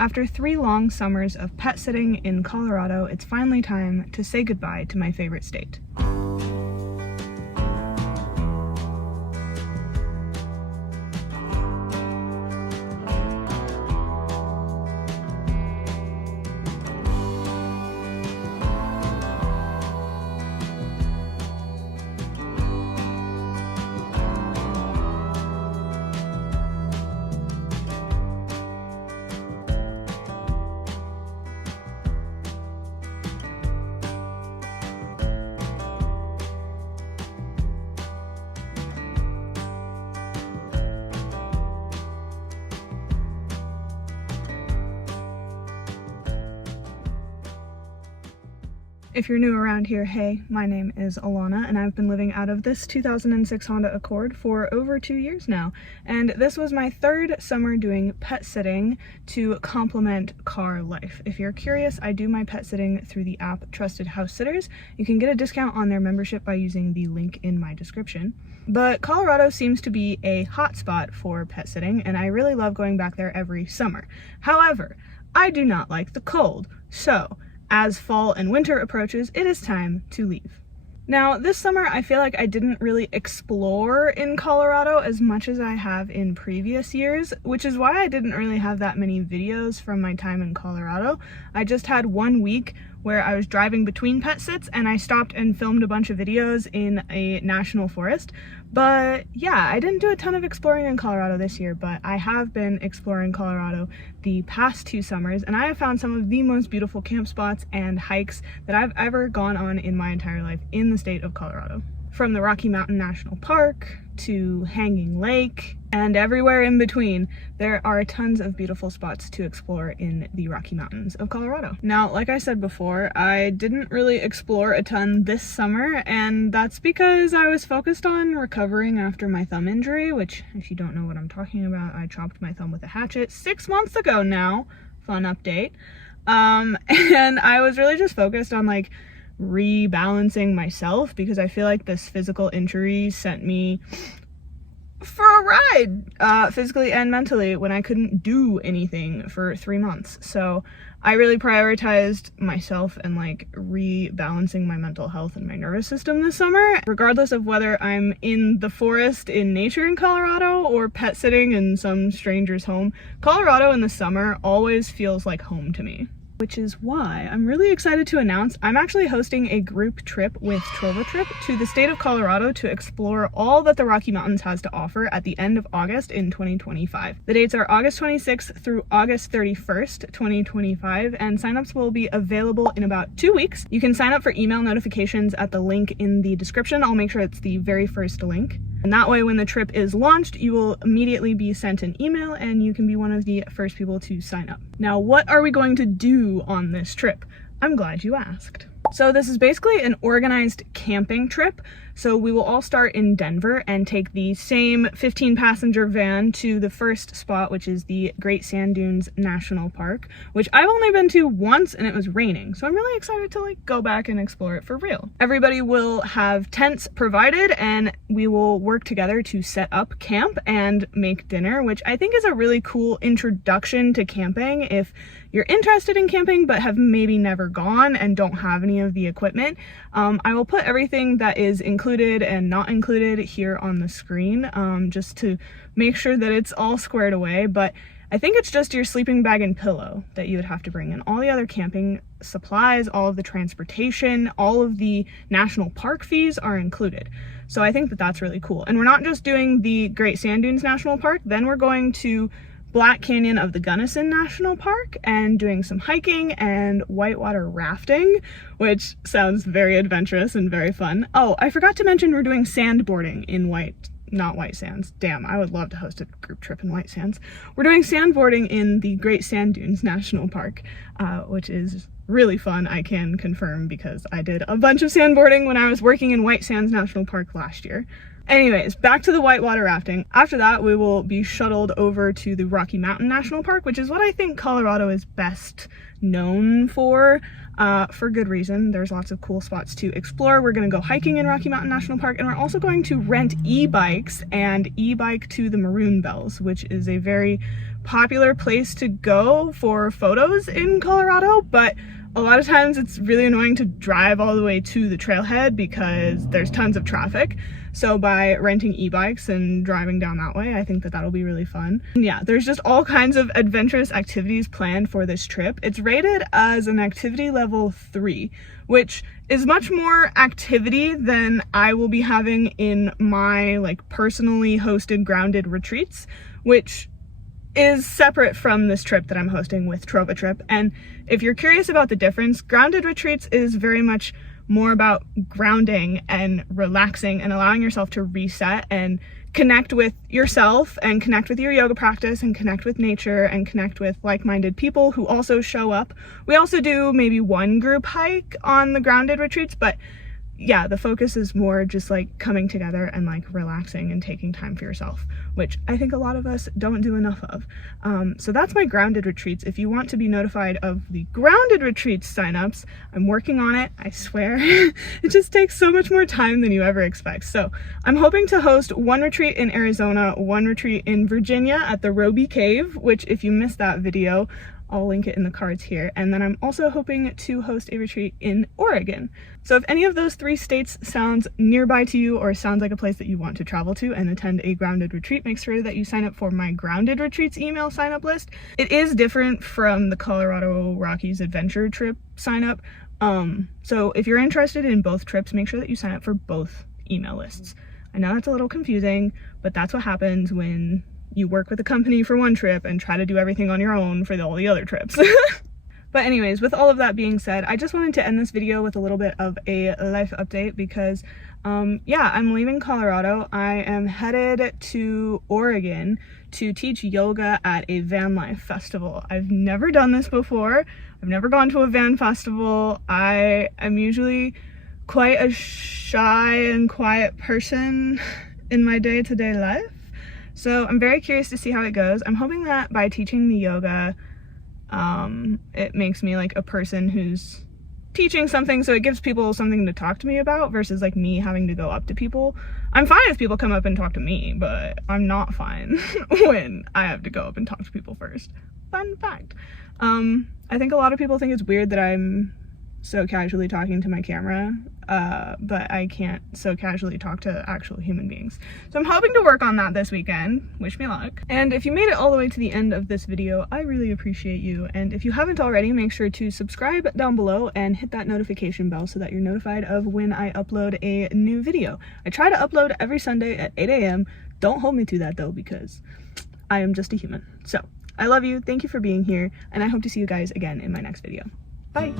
After 3 long summers of pet sitting in Colorado, it's finally time to say goodbye to my favorite state. If you're new around here, hey, my name is Alana and I've been living out of this 2006 Honda Accord for over 2 years now. And this was my 3rd summer doing pet sitting to complement car life. If you're curious, I do my pet sitting through the app Trusted House Sitters. You can get a discount on their membership by using the link in my description. But Colorado seems to be a hotspot for pet sitting and I really love going back there every summer. However, I do not like the cold, so as fall and winter approaches, it is time to leave. Now, this summer, I feel like I didn't really explore in Colorado as much as I have in previous years, which is why I didn't really have that many videos from my time in Colorado. I just had 1 week where I was driving between pet sits and I stopped and filmed a bunch of videos in a national forest. But yeah, I didn't do a ton of exploring in Colorado this year, but I have been exploring Colorado the past 2 summers and I have found some of the most beautiful camp spots and hikes that I've ever gone on in my entire life in the state of Colorado. From the Rocky Mountain National Park to Hanging Lake and everywhere in between, there are tons of beautiful spots to explore in the Rocky Mountains of Colorado. Now, like I said before, I didn't really explore a ton this summer, and that's because I was focused on recovering after my thumb injury, which, if you don't know what I'm talking about, I chopped my thumb with a hatchet 6 months ago now. Fun update. And I was really just focused on like rebalancing myself because I feel like this physical injury sent me for a ride, physically and mentally, when I couldn't do anything for 3 months. So I really prioritized myself and like rebalancing my mental health and my nervous system this summer. Regardless of whether I'm in the forest in nature in Colorado or pet sitting in some stranger's home, Colorado in the summer always feels like home to me. Which is why I'm really excited to announce I'm actually hosting a group trip with Trova Trip to the state of Colorado to explore all that the Rocky Mountains has to offer at the end of August in 2025. The dates are August 26th through August 31st, 2025, and signups will be available in about 2 weeks. You can sign up for email notifications at the link in the description. I'll make sure it's the very first link. And that way, when the trip is launched, you will immediately be sent an email and you can be one of the first people to sign up. Now, what are we going to do on this trip? I'm glad you asked. So this is basically an organized camping trip. So we will all start in Denver and take the same 15-passenger van to the first spot, which is the Great Sand Dunes National Park, which I've only been to once and it was raining. So I'm really excited to like go back and explore it for real. Everybody will have tents provided and we will work together to set up camp and make dinner, which I think is a really cool introduction to camping if you're interested in camping but have maybe never gone and don't have any of the equipment. I will put everything that is included and not included here on the screen, just to make sure that it's all squared away, but I think it's just your sleeping bag and pillow that you would have to bring in. All the other camping supplies, all of the transportation, all of the national park fees are included. So I think that that's really cool. And we're not just doing the Great Sand Dunes National Park, then we're going to Black Canyon of the Gunnison National Park and doing some hiking and whitewater rafting, which sounds very adventurous and very fun. Oh, I forgot to mention we're doing sandboarding in not White Sands. Damn, I would love to host a group trip in White Sands. We're doing sandboarding in the Great Sand Dunes National Park, which is really fun, I can confirm, because I did a bunch of sandboarding when I was working in White Sands National Park last year. Anyways, back to the whitewater rafting. After that, we will be shuttled over to the Rocky Mountain National Park, which is what I think Colorado is best known for. for good reason. There's lots of cool spots to explore. We're gonna go hiking in Rocky Mountain National Park, and we're also going to rent e-bikes and e-bike to the Maroon Bells, which is a very popular place to go for photos in Colorado, but a lot of times it's really annoying to drive all the way to the trailhead because there's tons of traffic. So by renting e-bikes and driving down that way, I think that that'll be really fun. And yeah, there's just all kinds of adventurous activities planned for this trip. It's rated as an activity level 3, which is much more activity than I will be having in my like personally hosted grounded retreats, which is separate from this trip that I'm hosting with Trova Trip. And if you're curious about the difference, grounded retreats is very much more about grounding and relaxing and allowing yourself to reset and connect with yourself and connect with your yoga practice and connect with nature and connect with like-minded people who also show up. We also do maybe one group hike on the grounded retreats, but yeah, the focus is more just like coming together and like relaxing and taking time for yourself, which I think a lot of us don't do enough of. So that's my grounded retreats. If you want to be notified of the grounded retreats signups, I'm working on it, I swear. It just takes so much more time than you ever expect. So I'm hoping to host one retreat in Arizona, one retreat in Virginia at the Roby Cave, which if you missed that video, I'll link it in the cards here. And then I'm also hoping to host a retreat in Oregon. So if any of those 3 states sounds nearby to you or sounds like a place that you want to travel to and attend a grounded retreat, make sure that you sign up for my grounded retreats email sign up list. It is different from the Colorado Rockies adventure trip sign up. So if you're interested in both trips, make sure that you sign up for both email lists. I know that's a little confusing, but that's what happens when you work with a company for one trip and try to do everything on your own for all the other trips. But anyways, with all of that being said, I just wanted to end this video with a little bit of a life update because yeah, I'm leaving Colorado. I am headed to Oregon to teach yoga at a van life festival. I've never done this before. I've never gone to a van festival. I am usually quite a shy and quiet person in my day-to-day life. So I'm very curious to see how it goes. I'm hoping that by teaching the yoga, it makes me like a person who's teaching something, so it gives people something to talk to me about versus like me having to go up to people. I'm fine if people come up and talk to me, but I'm not fine when I have to go up and talk to people first. Fun fact. I think a lot of people think it's weird that I'm so casually talking to my camera, but I can't so casually talk to actual human beings. So I'm hoping to work on that this weekend. Wish me luck. And if you made it all the way to the end of this video, I really appreciate you. And if you haven't already, make sure to subscribe down below and hit that notification bell so that you're notified of when I upload a new video. I try to upload every Sunday at 8 a.m. Don't hold me to that though, because I am just a human. So I love you. Thank you for being here. And I hope to see you guys again in my next video. Bye.